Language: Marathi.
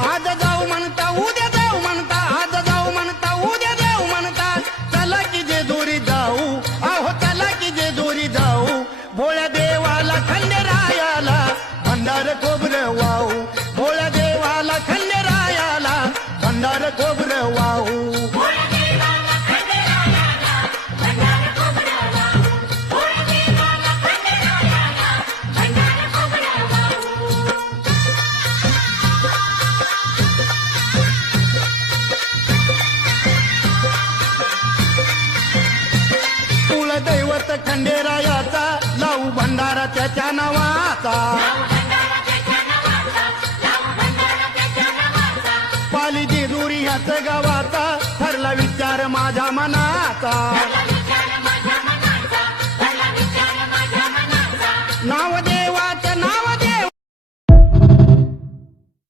आज जाऊ म्हणता उद्या जाऊ म्हणता, आज जाऊ म्हणता उद्या जाऊ म्हणता, चला की जे दोरी जाऊ, आहो चला की जे दोरी जाऊ, भोळ्या देवाला खंडेरायाला भंडार खोबरं वाहू, भोळ्या देवाला खंडेरायाला भंडार खोबरं वाहू. दैवत खंडेरायाचा लावू भंडारा त्याच्या नावाचा, पाली जेजुरी ह्याच गावाचा ठरला विचार माझ्या मनाचा. नाव